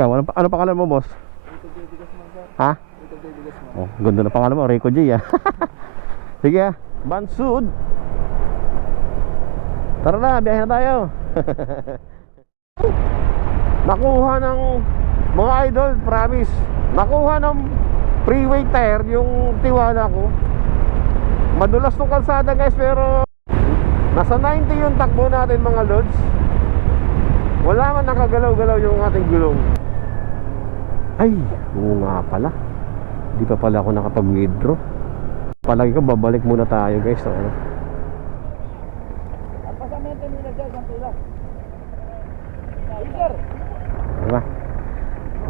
Ikaw, ano pangalan mo, boss? Ha? Oh, ganda na pangalan mo, Rico J, ah. Sige, ah. Bansud. Tara na, biyahe na tayo. Nakuha ng mga idol, promise. Nakuha ng freeway tire yung tiwala ko. Madulas tong kalsada, guys, pero nasa 90 yung takbo natin, mga lods. Wala man nakagalaw-galaw yung ating gulong. Ay, oo nga pala. Di pa pala ako nakapag-withdraw. Palagi ko, babalik muna tayo, guys. So, ano? Ang pasamento nila dyan, ang tulak. Sir! Diba?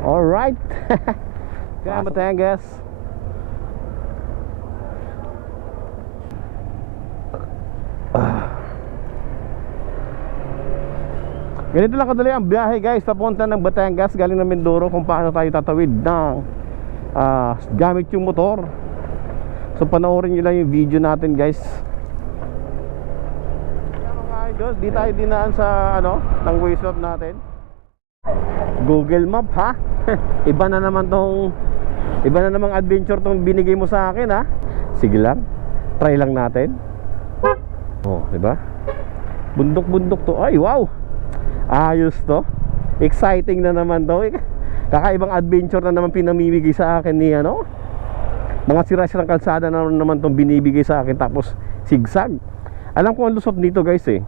Alright. Kaya Batangas. Ganito lang kadali ang biyahe, guys, papunta ng Batangas galing ng Mindoro, kung paano tayo tatawid ng gamit yung motor. So panoorin nyo lang yung video natin, guys. Kaya mga idol, di tayo dinaan sa ano, ng Waze natin. Google Map, ha? Iba na naman adventure tong binigay mo sa akin, ha? Sige lang, try lang natin. Oh, diba? Bundok-bundok to. Ay, wow! Ayos to. Exciting na naman to. Kakaibang adventure na naman pinamimigay sa akin ni ano. Mga sira-sirang kalsada na naman tong binibigay sa akin. Tapos zigzag. Alam ko ang lusot dito, guys, eh.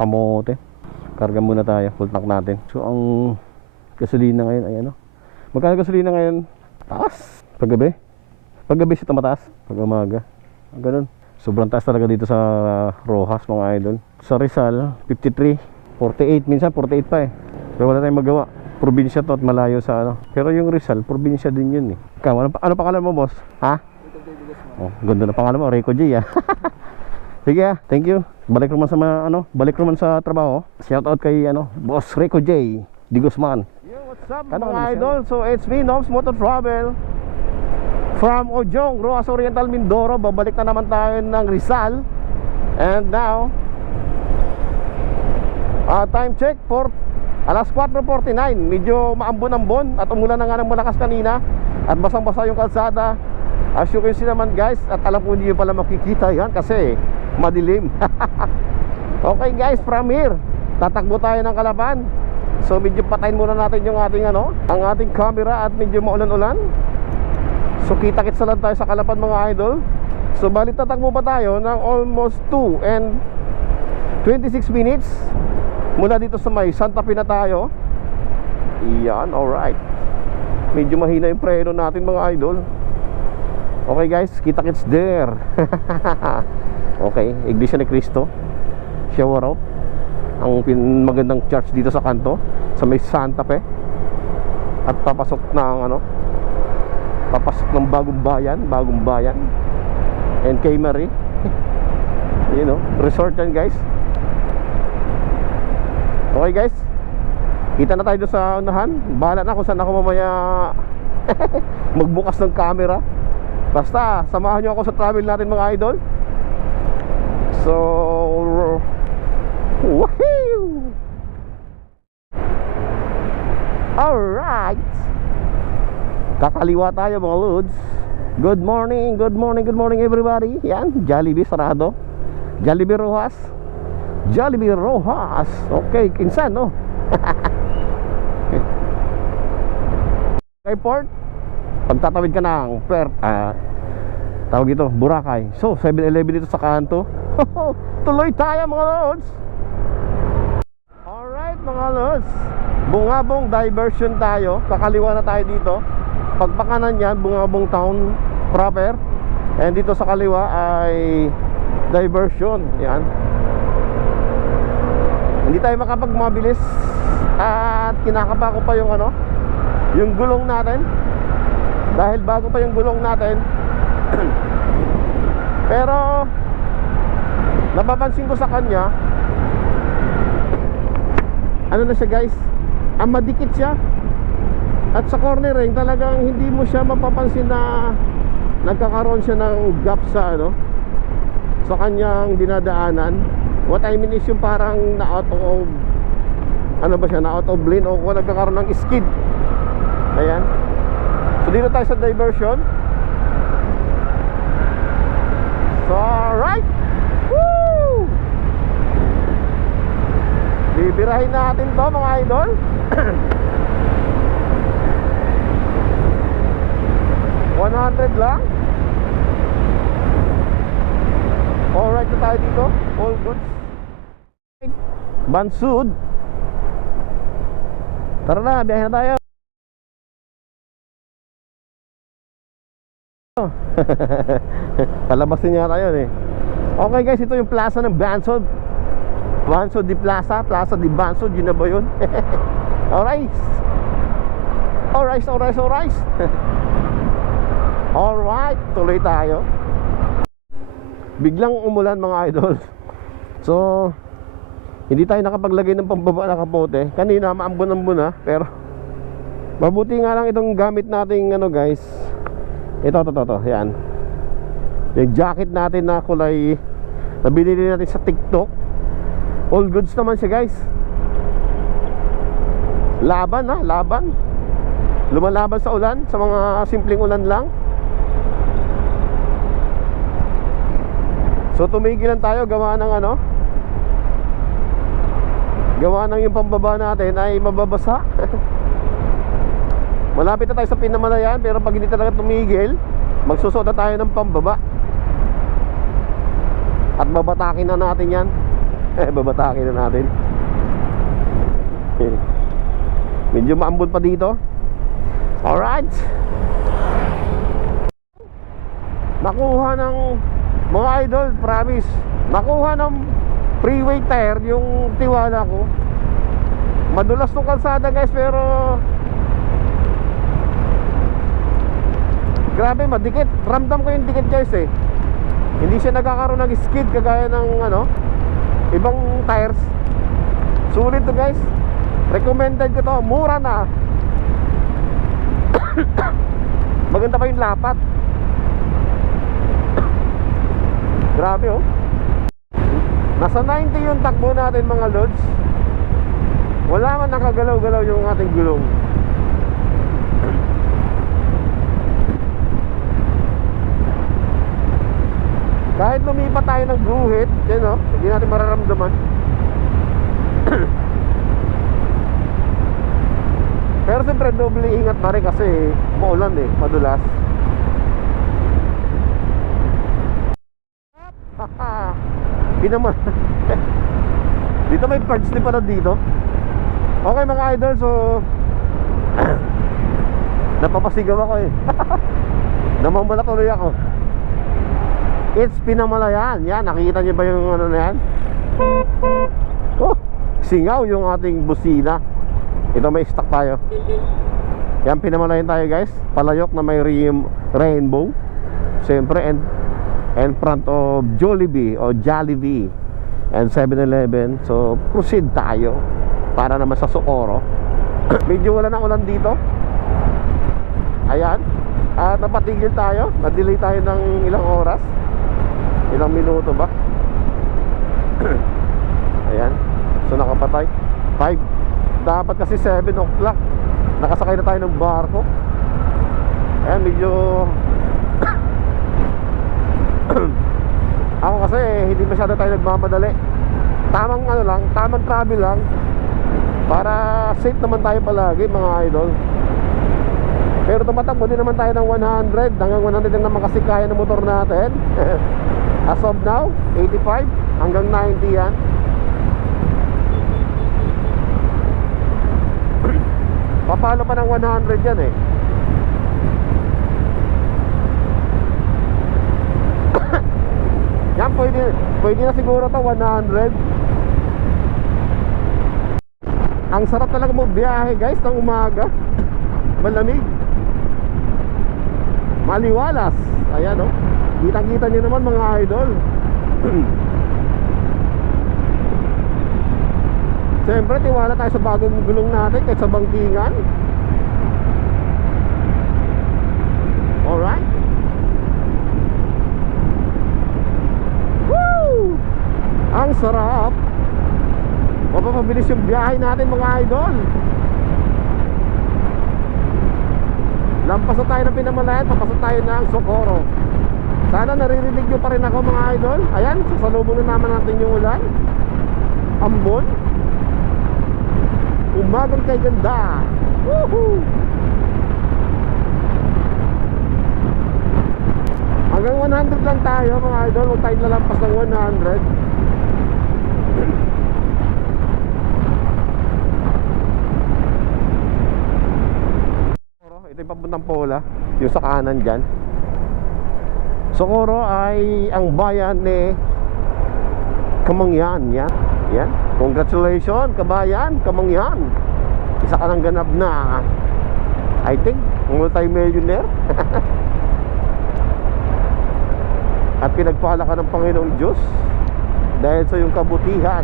Kamote. Karga muna tayo, full tank natin. So ang gasolina ngayon ay ano? Magkano gasolina ngayon? Taas. Paggabi siya tumataas. Pag umaga, ganun. Sobrang taas talaga dito sa Rojas, mga idol. Sa Rizal, 53, 48, minsan 48 pa eh. Pero wala tayong magawa. Probinsya to at malayo sa ano. Pero yung Rizal, probinsya din yun eh. Ikaw, ano pangalan mo, boss? Ha? Oh, ganda na pangalan mo, Rico J, ah. Sige, ah, thank you. Balik naman sa sa trabaho. Shout out kay ano, Boss Rico J Di Guzman. Yo, what's up, mga idol? So it's me, Noms Motor Travel. From Ojong, Rojas Oriental, Mindoro. Babalik na naman tayo ng Rizal. And now time check for alas 4:49. Medyo maambon-ambon at umulan na nga ng malakas kanina. At basang-basa yung kalsada. As you can see naman, guys. At alam ko hindi nyo pala makikita yan kasi madilim. Okay, guys, from here tatakbo tayo ng Kalapan. So medyo patayin muna natin yung ating ano, ang ating camera at medyo maulan-ulan. So kita-kits na lang tayo sa Kalapan, mga idol. So balik tatakbo pa tayo ng almost 2 and 26 minutes mula dito sa may Santa Fe na tayo. Iyan, alright. Medyo mahina yung preno natin, mga idol. Okay, guys, kita-kits there. Okay, Iglesia ni Cristo, shower out. Ang magandang church dito sa kanto, sa may Santa Fe. At papasok ng bagong bayan and kay Marie. You know, resort yan, guys. Okay, guys, kita na tayo sa unahan. Bahala na kung saan ako mamaya magbukas ng camera. Basta samahan nyo ako sa travel natin, mga idol. So woohoo! Alright, kakaliwa tayo, mga lods. Good morning everybody. Yan, Jollibee sarado. Jollibee Rojas. Okay, kinsan, no? Airport, pagtatawid ka ng tawag ito, Boracay. So 7-Eleven dito sa kanto. Tuloy tayo, mga lods. Alright, mga lods, Bungabong diversion tayo. Kakaliwa na tayo dito. Pagpakanan yan, Bungabong town proper. And dito sa kaliwa ay diversion. Yan. Hindi tayo makapagmabilis. At kinakapa ko pa yung ano, yung gulong natin. Dahil bago pa yung gulong natin. Pero napapansin ko sa kanya, ano na siya, guys, madikit siya. At sa cornering talagang hindi mo siya mapapansin na nagkakaroon siya ng gap sa ano, sa kanyang dinadaanan. What I mean is yung parang na out of ano ba siya, na out of lane o kung nagkakaroon ng skid. Ayan. So dito tayo sa diversion. So alright. Woo! Bibirahin natin to mga idol. 100 lang. Alright na tayo dito. All goods. Bansud. Tara na, biyahe na tayo. Palabasin niya tayo eh. Okay guys, ito yung plaza ng Bansud. Bansud di Plaza, Plaza di Bansud, yun na ba yun? Alright. Alright, alright, alright. Alright, tuloy tayo. Biglang umulan mga idol. So hindi tayo nakapaglagay ng pambaba na kapote. Kanina maambon-ambon na, pero mabuti nga lang itong gamit nating ano guys. Ito, yan. Yung jacket natin na kulay na binili natin sa TikTok. All goods naman siya guys. Laban ha, laban. Lumalaban sa ulan, sa mga simpleng ulan lang. So tumigilan tayo, gawa ng ano, gawa ng yung pambaba natin ay mababasa. Malapit na tayo sa Pinamalayan, pero pag hindi talaga tumigil, magsusuot na tayo ng pambaba. At babatakin na natin yan. Babatakin na natin. Medyo maambon pa dito. Alright. Nakuha ng mga idol, promise. Nakuha ng freeway tire yung Tiwala ko. Madulas tong kalsada guys, pero grabe, madikit. Ramdam ko yung dikit guys eh. Hindi siya nagkakaroon ng skid kagaya ng ano, ibang tires. Sulit to guys. Recommended ko to. Mura na. Maganda pa yung lapat. Grabe oh. Nasa 90 yung takbo natin mga lods. Wala man nakagalaw-galaw yung ating gulong. Kahit lumipat tayo ng guhit, yan o, hindi natin mararamdaman. Pero siyempre doble ingat na rin kasi maulan eh, madulas. Pinaman. Dito may parts din pala dito. Okay mga idol, so napapasigaw ako eh. Namamala tuloy ako. It's Pinamalayan. Yan, nakikita niyo ba yung ano na yan? Oh, singaw yung ating busina. Ito may stock tayo. Yan, Pinamalayan tayo guys. Palayok na may rainbow. Siyempre, and front of Jollibee o Jollibee and 7-Eleven. So proceed tayo para naman sa Socorro. Medyo wala ng ulan dito. Ayan. At napatigil tayo. Na-delay tayo ng ilang oras. Ilang minuto ba? Ayan. So nakapatay 5. Dapat kasi 7 o'clock. Nakasakay na tayo ng barko. Ayan, medyo ako kasi hindi masyado tayo nagmamadali. Tamang ano lang, tamang travel lang, para safe naman tayo palagi mga idol. Pero tumatakbo din naman tayo ng 100. Hanggang 100 lang naman kasi kaya ng motor natin. As of now, 85 hanggang 90 yan. Papalo pa ng 100 yan eh. Yan, pwede na siguro to 100. Ang sarap talaga mo biyahe guys ng umaga. Malamig, maliwalas. Ayan oh, kitang-kita nyo naman mga idol. Siyempre tiwala tayo sa bagong gulong natin kahit sa bangkingan. Alright. Woo! Ang sarap. mapapabilis yung biyahe natin mga idol. Lampas na tayo ng Pinamalayan, papasok tayo ng Socorro. Sana naririnig nyo pa rin ako mga idol. Ayan, sasalubong na naman natin yung ulan. Ambon. Umagang kay ganda. Woohoo! Hanggang 100 lang tayo mga idol. Huwag tayo lalampas ng 100. Ito yung papuntang Pola, yung sa kanan dyan. Socorro ay ang bayan ni Kamangyan. Yan, yan. Congratulations kabayan, Kamangyan. Isa ka ng ganap na, I think, multi-millionaire. At pinagpala ka ng Panginoong Diyos dahil sa iyong kabutihan.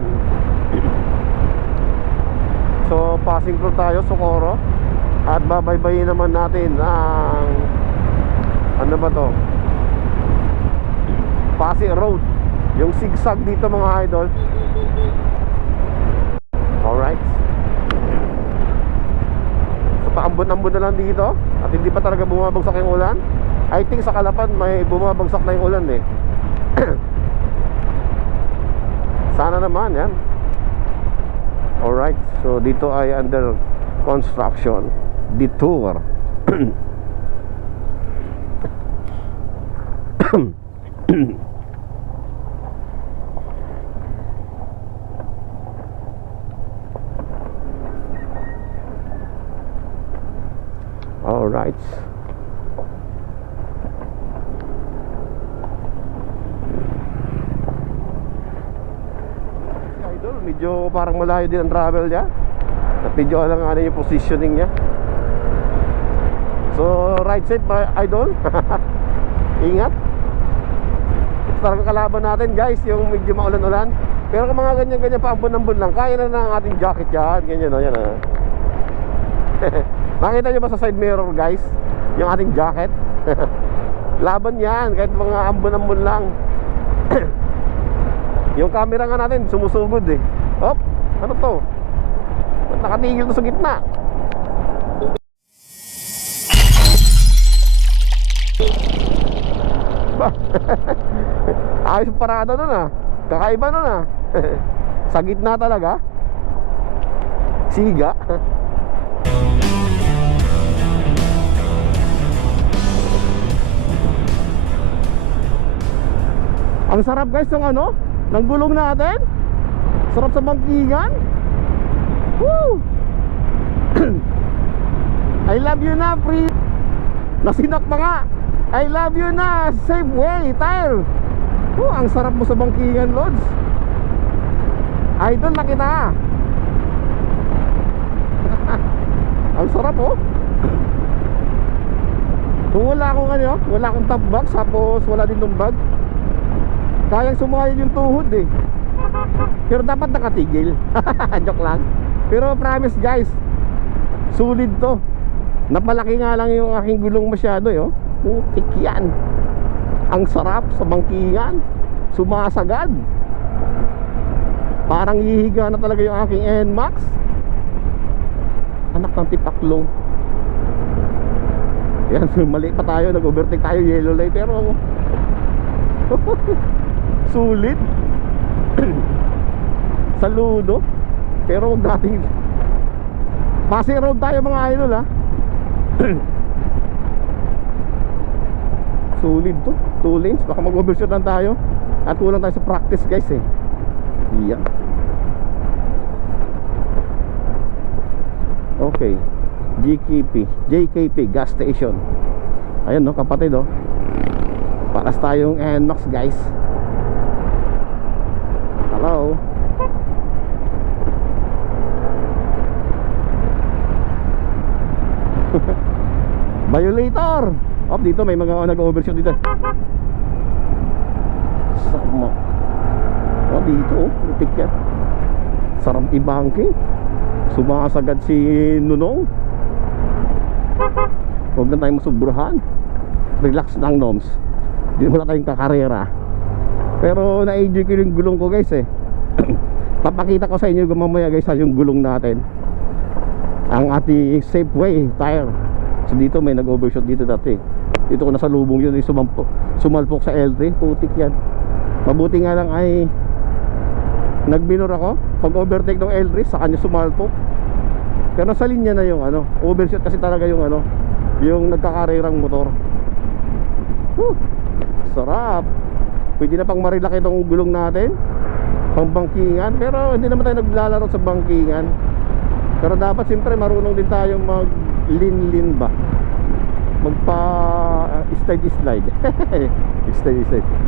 So passing through tayo Socorro. At babaybayin naman natin ang ano ba to, Pasig Road, yung zigzag dito mga idol. Alright, so paambon-ambon na lang dito. At hindi pa talaga bumabagsak yung ulan. I think sa Kalapan may bumabagsak na yung ulan eh. Sana naman yan. Alright, so dito ay under construction. Detour. All right. Idol, medyo parang malayo din ang travel niya. At medyo alanganin yung positioning niya. So, ride safe idol. Ingat. Ito talaga kalaban natin guys, yung medyo maulan-ulan. Pero kung mga ganyan-ganyan pa ambon-ambon lang, kaya na ng ating jacket yan. Ganyan o, yan o. Nakita nyo ba sa side mirror guys, yung ating jacket? Laban yan, kahit mga ambon-ambon lang. Yung camera nga natin, sumusugod eh. Hop, ano to? Ba't nakatigil to sa gitna? Ayos yung parada nun ah. Kakaiba nun ah. Sa gitna talaga. Siga. Ang sarap guys ng ano, ng gulong natin. Sarap sa bangkingan. Woo! I love you na free. Nasinak pa nga. I love you na Safeway tire. Ang sarap mo sa bangkingan Lods. Idol na kita. Ang sarap oh. Kung wala akong ano, wala akong top box, tapos wala din tong bag, kayang sumayon yung tuhod eh. Pero dapat nakatigil. Joke lang. Pero promise guys, sulit to. Napalaki nga lang yung aking gulong masyado eh, oh. Putik yan. Ang sarap sa bangkingan. Sumasagad. Parang hihiga na talaga yung aking NMAX. Anak ng tipaklong. Yan, mali pa tayo. Nag-overtake tayo, yellow light. Pero sulit. Saludo. Pero huwag natin Pasig Road tayo mga idol ha. Sulit to, 2 lanes. Baka mag-overshoot lang tayo. At kulang tayo sa practice guys eh. Yeah. Okay, JKP gas station. Ayun no, kapatid oh. Paras tayong NMAX guys. Hello. Violator. Oh, dito may mga nag-overshoot dito. Sarap mo. Oh, dito oh, putik yan. Sarap i-banking. Sumasagad si Nunong. Huwag na tayong masubrahan. Relax lang noms. Hindi mo na tayong kakarera. Pero na-enjoy ko yung gulong ko guys eh. Papakita ko sa inyo mamaya guys yung gulong natin, ang ating Safeway tire. So dito may nag-overshoot dito dati. Dito ko nasa lubong yun, sumalpok sa L3. Putik yan. Mabuti nga lang ay nagbinor ako pag overtake ng L3, sa kanya sumalpok. Pero sa linya na yung ano, overshoot kasi talaga yung ano, yung nagkakarirang motor. Sarap. Pwede na pang marilaki itong gulong natin, pang bangkingan. Pero hindi naman tayo naglalaro sa bangkingan. Pero dapat siyempre marunong din tayo mag lean ba, magpa slide slide,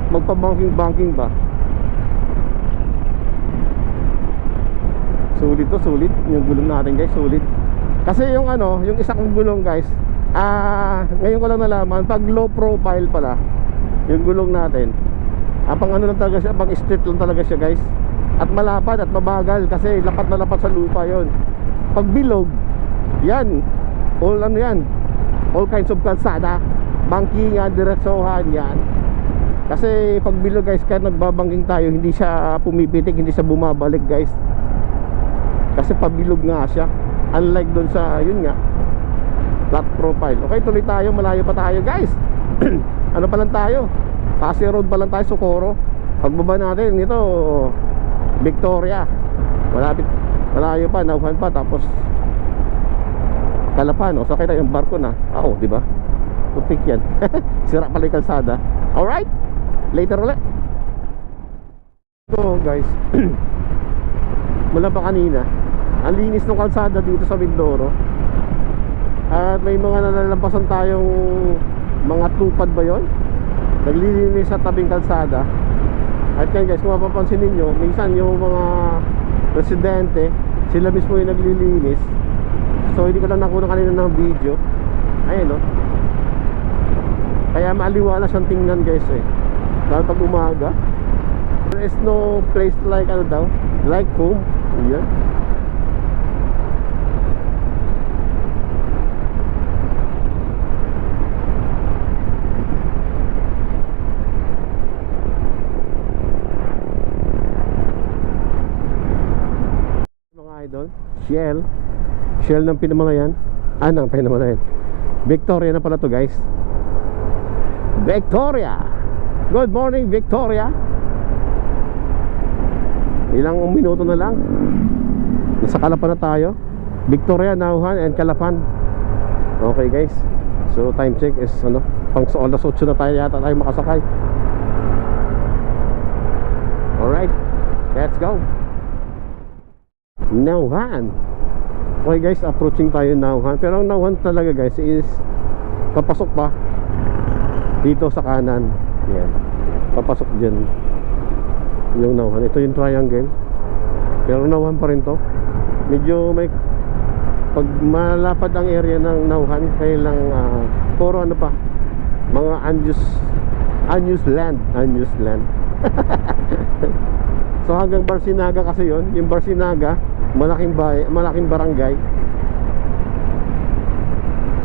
magpa banking ba. Sulit to, sulit yung gulong natin guys, sulit. Kasi yung ano, yung isa kong gulong guys, ngayon ko lang nalaman, pag low profile pala yung gulong natin, pang ano lang talaga siya, pang street lang talaga siya guys. At malapad at mabagal kasi lapat na lapat sa lupa yon. Pag bilog, yan, all ano yan, all kinds of kalsada, bangkingan, diretsohan yan. Kasi pag bilog guys, kahit nagbabangking tayo, hindi siya pumipitik, hindi siya bumabalik guys. Kasi pabilog nga siya, unlike doon sa, yun nga, flat profile. Okay, tuloy tayo, malayo pa tayo guys. Ano pa lang tayo, Pasay Road pa lang tayo, Socorro. Pagbaba natin, ito Victoria, malapit, malayo pa, Nauhan pa, tapos Calapan. O sakay tayo yung barko na. Oo, di ba? Putik yan. Sira pala yung kalsada. Alright, later ulit. So guys, mula pa kanina, ang linis ng kalsada dito sa Mindoro. At may mga nalalampasan tayong mga tupad ba yun? Naglilinis sa tabing kalsada. At yan guys, kung mapapansin ninyo, minsan yung mga residente, sila mismo yung naglilinis. So hindi ko lang nakuha kanina ng video. Ayun no. Kaya maaliwala siyang tingnan guys eh, dahil pag umaga. There is no place like ano daw, like home. Yan. Mga idol, Shell ng Pinamalayan. Ng Pinamalayan, Victoria na pala to guys. Victoria. Good morning Victoria. Ilang minuto na lang, nasa Calapan na tayo. Victoria, Nauhan and Calapan. Okay guys, so time check is ano, pang alas 8 na tayo yata tayo makasakay. Alright, let's go. Nauhan. Okay guys, approaching tayo Nauhan. Pero ang Nauhan talaga guys is papasok pa dito sa kanan. Yan, papasok dyan yung Nauhan. Ito yung triangle, pero Nauhan pa rin to. Medyo may, pag malapad ang area ng Nauhan, kaya lang puro ano pa, mga unused land. So hanggang Barsinaga kasi yon. Yung Barsinaga, malaking barangay.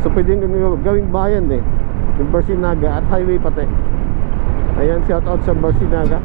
So pwedeng gawing bayan eh, yung Barsinaga at highway pati. Ayan, shout out sa Barsinaga.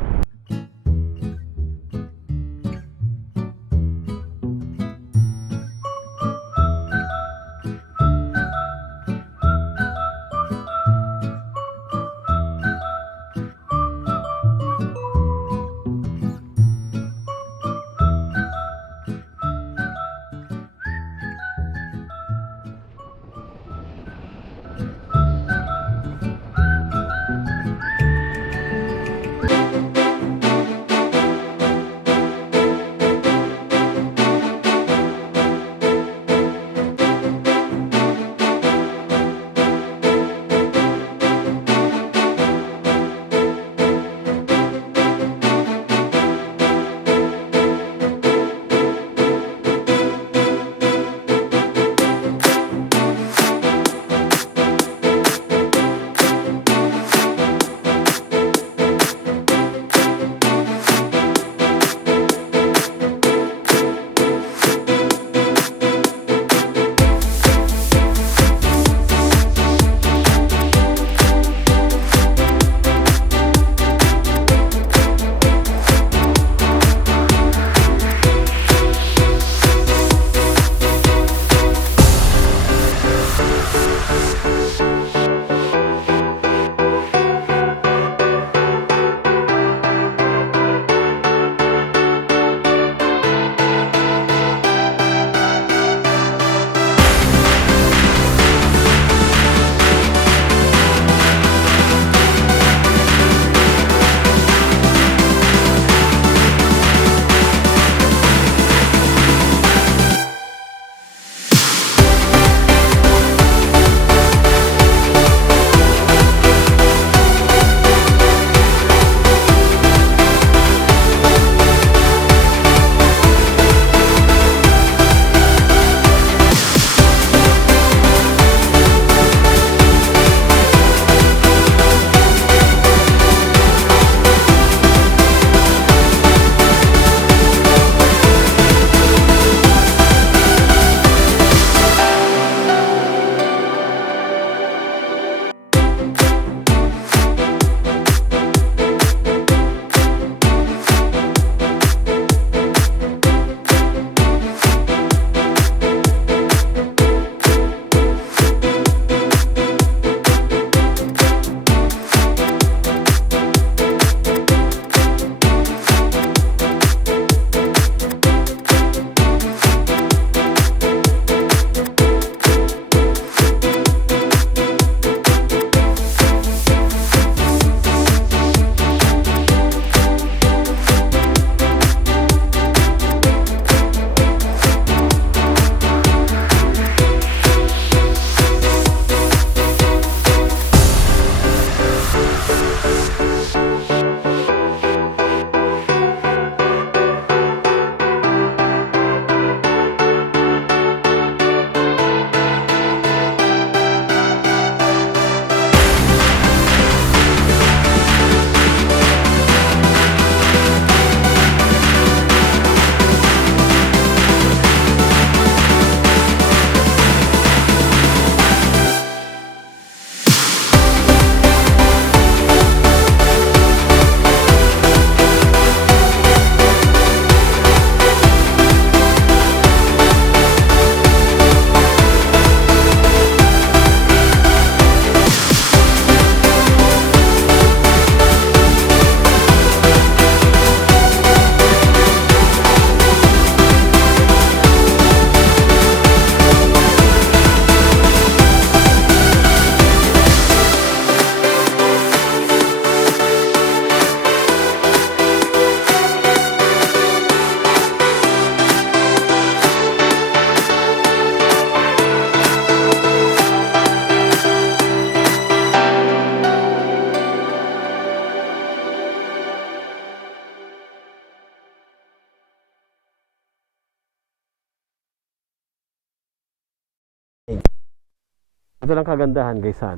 Ito lang kagandahan guys sa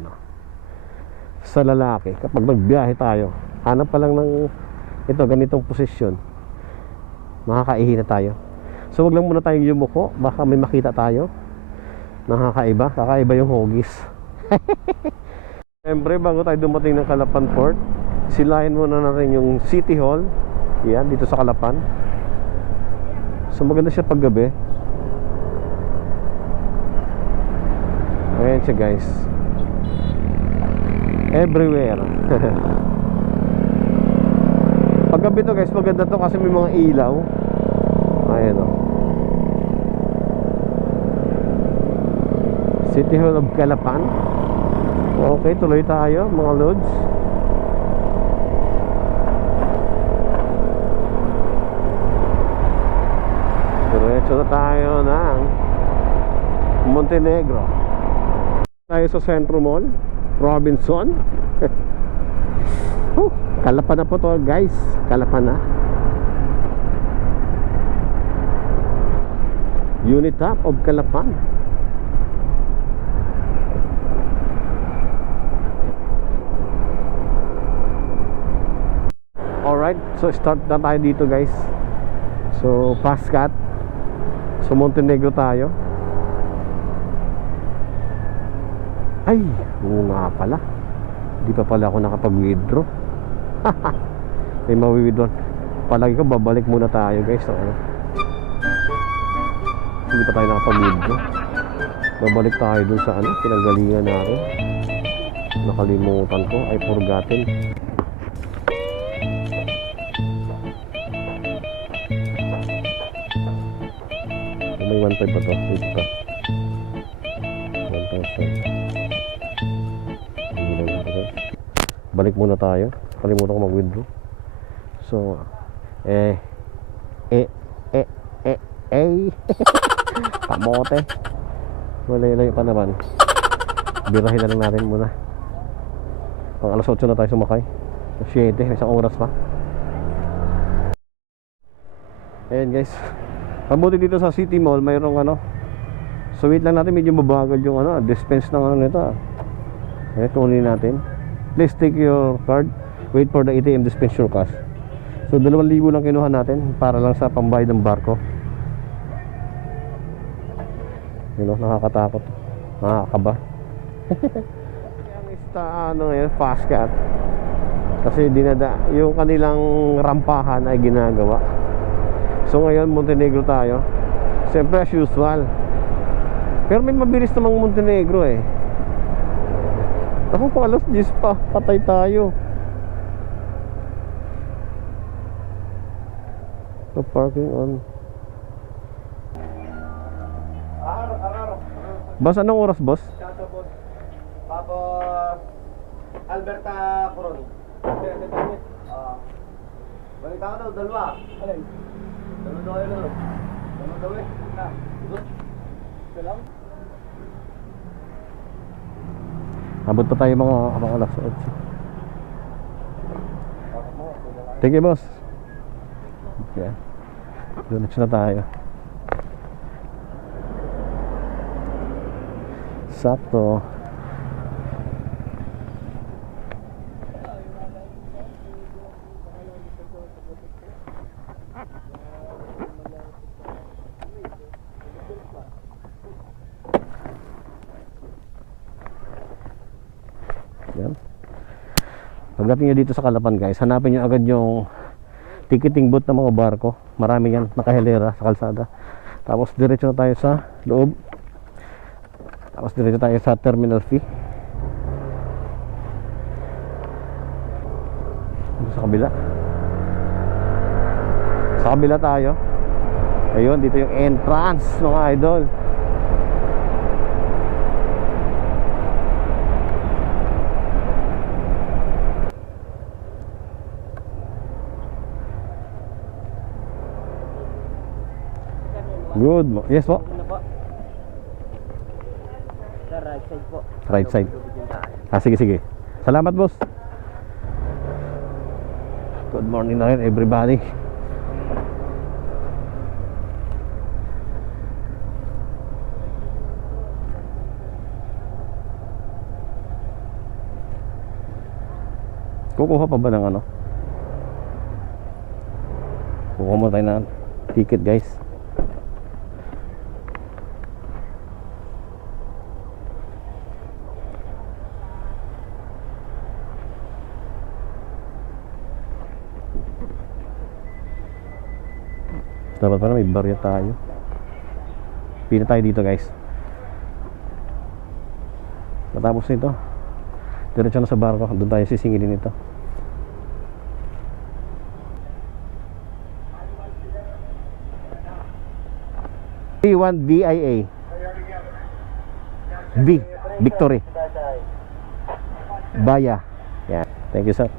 lalaki kapag magbiyahe tayo, hanap pa lang ng ito ganitong posisyon, makakaihi na tayo. So wag lang muna tayong yumuko, baka may makita tayo nakakaiba, kakaiba yung hogis. Siyempre bago tayo dumating ng Calapan Port, silayan muna natin yung City Hall. Yan, dito sa Calapan. So maganda siya paggabi. Ayan siya guys, everywhere. Paggabi to guys, maganda to kasi may mga ilaw. Ayan o, City Hall of Calapan. Okay, tuloy tayo mga lods. Diretso na tayo ng Montenegro. Tayo sa Centro Mall, Robinson. Calapan na po to guys, Calapan na. Unitap of Calapan. Alright, so start na tayo dito guys. So Pascat, so Montenegro tayo. Ay, oo nga pala, di pa pala ako nakapag-withdraw. May mawi-withdraw. Palagi ko babalik muna tayo guys. So, hindi pa tayo nakapag-withdraw. Babalik tayo dun sa pinanggalingan natin. Nakalimutan ko, I forgotten. May 1.5 pa to, wait pa 1,000. Balik muna tayo, kalimutan ko mag-withdraw. So kamote, wala pa naman. Birahin na lang natin muna. Pang alas 8 na tayo sumakay, 7, isang oras pa. Ayan guys, mabuti dito sa City Mall mayroong so wait lang natin, medyo mabagal yung dispense ng nito. Ayan, kunin natin. Please take your card, wait for the ATM dispense your cash. So 2,000 lang kinuha natin para lang sa pambayad ng barko. Nakakatakot, nakakaba. Ang Pascat kasi yung kanilang rampahan ay ginagawa. So ngayon Montenegro tayo, siyempre as usual. Pero may mabilis namang Montenegro eh. Ako pa alas 10 pa, patay tayo. So parking on. Boss, anong oras boss? Tapos Alberta Coron. Balik ako daw, dalawa. Alay. Dalawa daw yun. Dalawa daw eh. Ito lang. Abot pa tayo mga alas 8. Thank you boss. Okay, doon na tayo. Sakto. Yan. Pagdating nyo dito sa Calapan guys, hanapin nyo agad yung ticketing booth ng mga barko. Marami yan, nakahilera sa kalsada. Tapos diretso na tayo sa loob. Tapos diretso tayo sa terminal fee. Dito sa kabila. Sa kabila tayo. Ayun, dito yung entrance mga idol. Good. Yes po. Sa right side po. Right side. Sige, sige. Salamat boss. Good morning na rin everybody. Kukuha pa ba ng ano? Kukuha mo tayo ng ticket guys. Dapat pala may barya tayo. Pina tayo dito guys. Matapos nito, diretso na sa barko. Doon tayo sisingilin nito. P1 VIA V Victory Baya. Yeah. Thank you sir.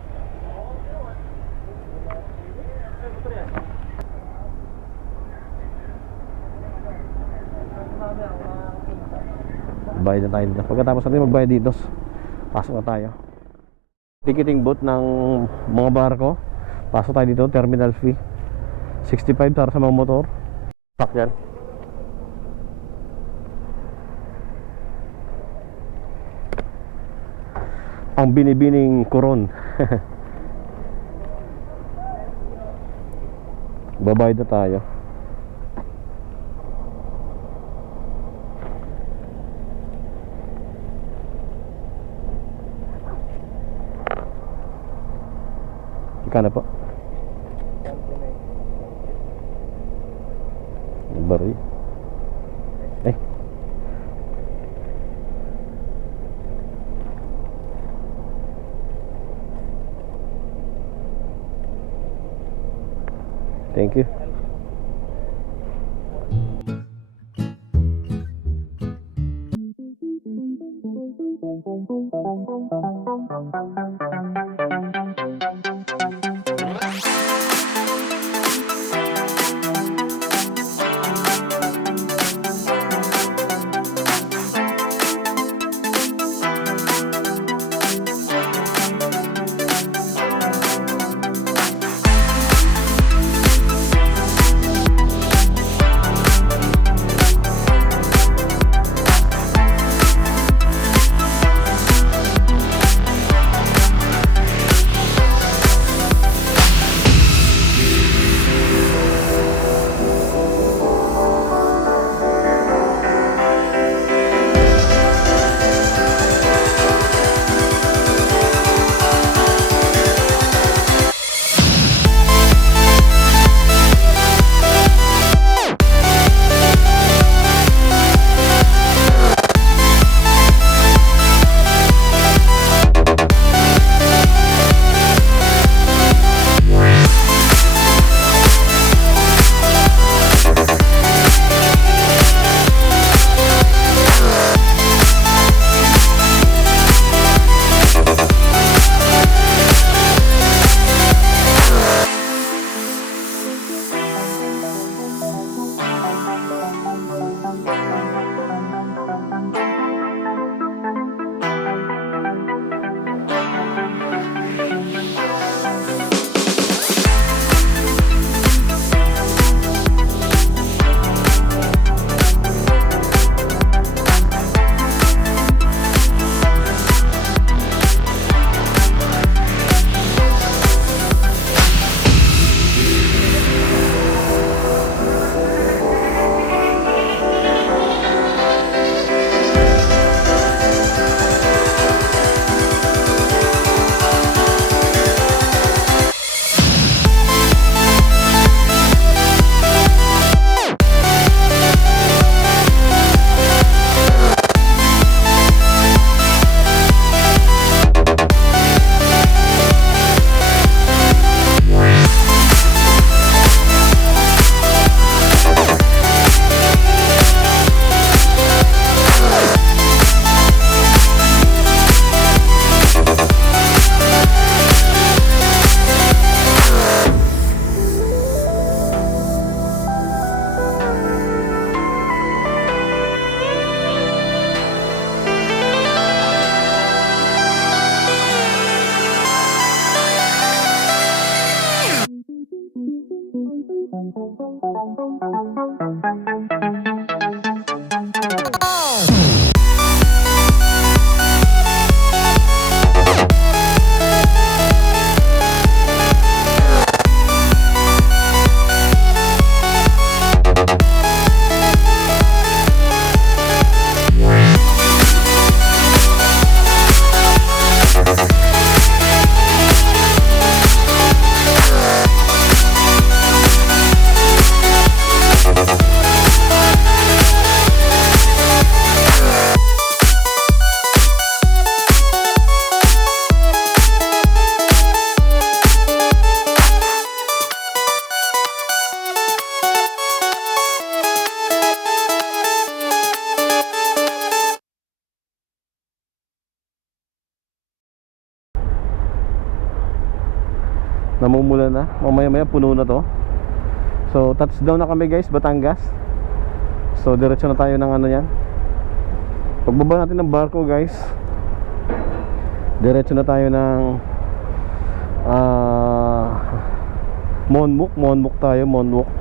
Bayad na tayo dito. Pagkatapos natin magbayad dito, pasok na tayo. Ticketing booth ng mga barko. Pasok tayo dito, terminal fee 65 para sa mga motor. Pak yan. Ang binibining koron. Babayad na tayo. Ikana po. Bari. Eh. Thank you. Namumula na. Mamaya-maya puno na to. So touchdown na kami guys, Batangas. So diretso na tayo ng ano yan. Pagbaba natin ng barko guys, diretso na tayo ng Monmouth tayo, Monmouth.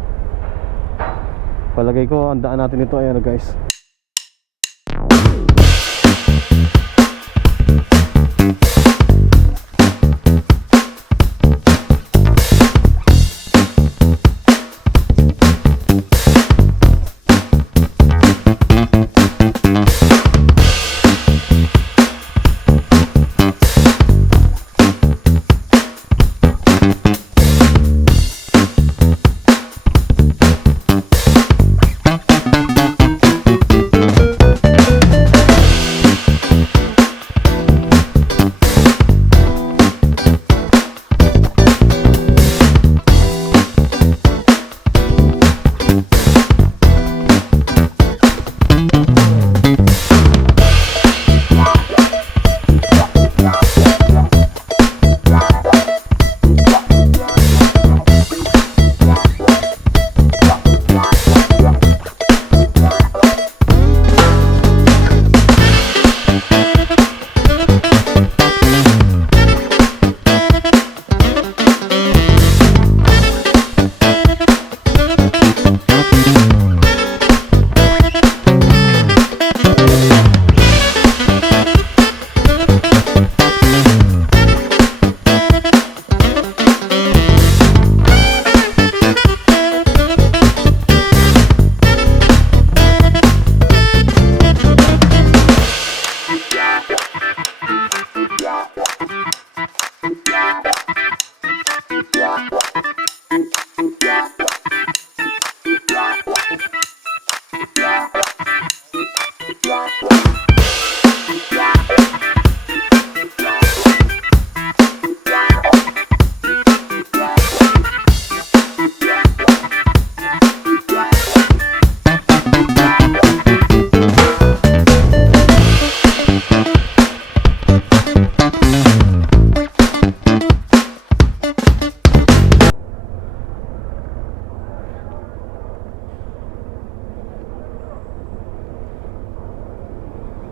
Palagay ko ang daan natin ito ay ano guys.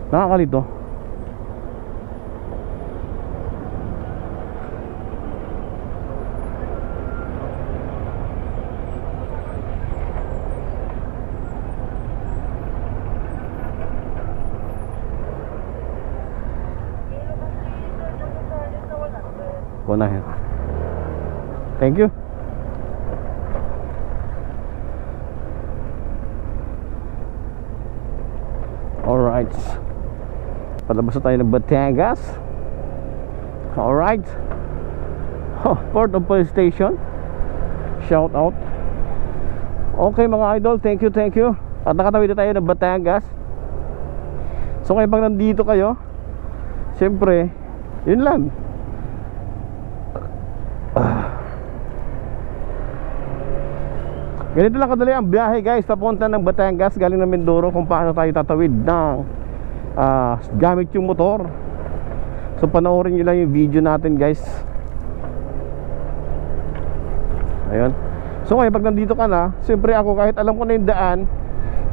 Nakakalito. Punahin. Thank you. Alright. Palabas na tayo ng Batangas. Alright. Port of Police Station. Shout out. Okay mga idol, thank you, thank you. At nakatawid na tayo ng Batangas. So kaya pag nandito kayo, siyempre, yun lang. Ganito lang kadali ang biyahe guys, papunta ng Batangas galing ng Mindoro, kung paano tayo tatawid ng gamit yung motor. So panoorin nyo lang yung video natin guys. Ayun. So ngayon pag nandito ka na, siyempre ako kahit alam ko na yung daan,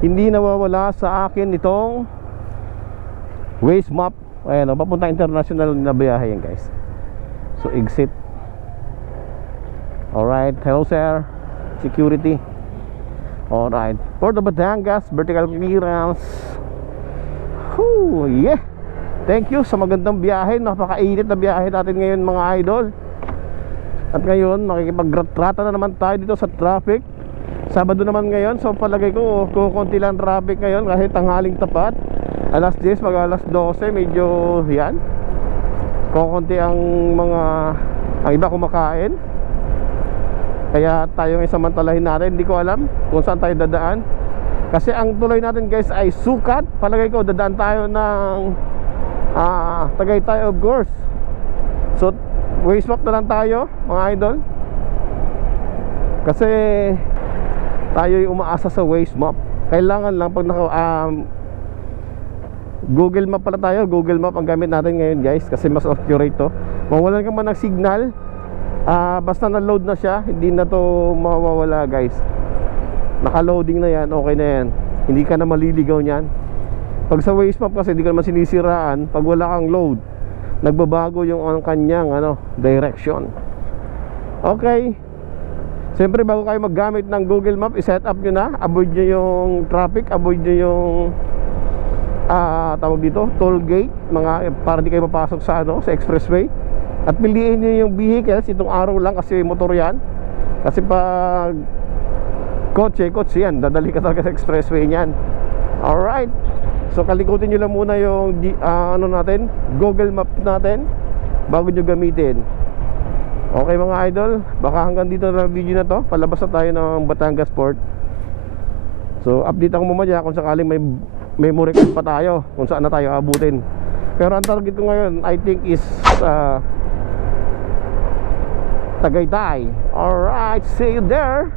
hindi nawawala sa akin itong Waze map. Ayan o, papunta international na biyahe yan guys. So exit. Alright, hello sir, security. Alright, Port of Batangas, vertical clearance. Whew, yeah. Thank you sa magandang biyahe. Napakainit na biyahe natin ngayon mga idol. At ngayon, makikipagtrata na naman tayo dito sa traffic. Sabado naman ngayon, so palagay ko kukunti lang traffic ngayon kahit tanghaling tapat. Alas 10, mag alas 12, medyo yan. Kukunti ang iba kumakain. Kaya tayo ngayon samantalahin natin. Hindi ko alam kung saan tayo dadaan. Kasi ang tuloy natin guys ay Sukat. Palagay ko dadaan tayo ng Tagaytay of course. So Waze map na lang tayo mga idol. Kasi tayo'y umaasa sa Waze map. Kailangan lang pag Google Map pala tayo. Google Map ang gamit natin ngayon guys, kasi mas accurate to. Mawalan ka man ng signal, Basta na-load na siya, hindi na to mawawala guys. Naka-loading na yan, okay na yan. Hindi ka na maliligaw niyan. Pag sa Waze Map kasi hindi ka naman sinisiraan. Pag wala kang load, nagbabago yung kanyang direction. Okay. Siyempre bago kayo maggamit ng Google Map, i-set up nyo na. Avoid nyo yung traffic, avoid nyo yung tawag dito, toll gate, para di kayo mapasok sa sa expressway. At piliin nyo yung vehicles itong araw lang kasi motor yan. Kasi pag kotse yan, dadali ka talaga sa expressway niyan. Alright. So kalikutin nyo lang muna yung natin, Google Map natin bago nyo gamitin. Okay mga idol, baka hanggang dito na lang video na to. Palabas na tayo ng Batangas Port. So update ako mamaya kung sakaling may memory card pa tayo, kung saan na tayo abutin. Pero ang target ko ngayon I think is Tagaytay. Alright, see you there.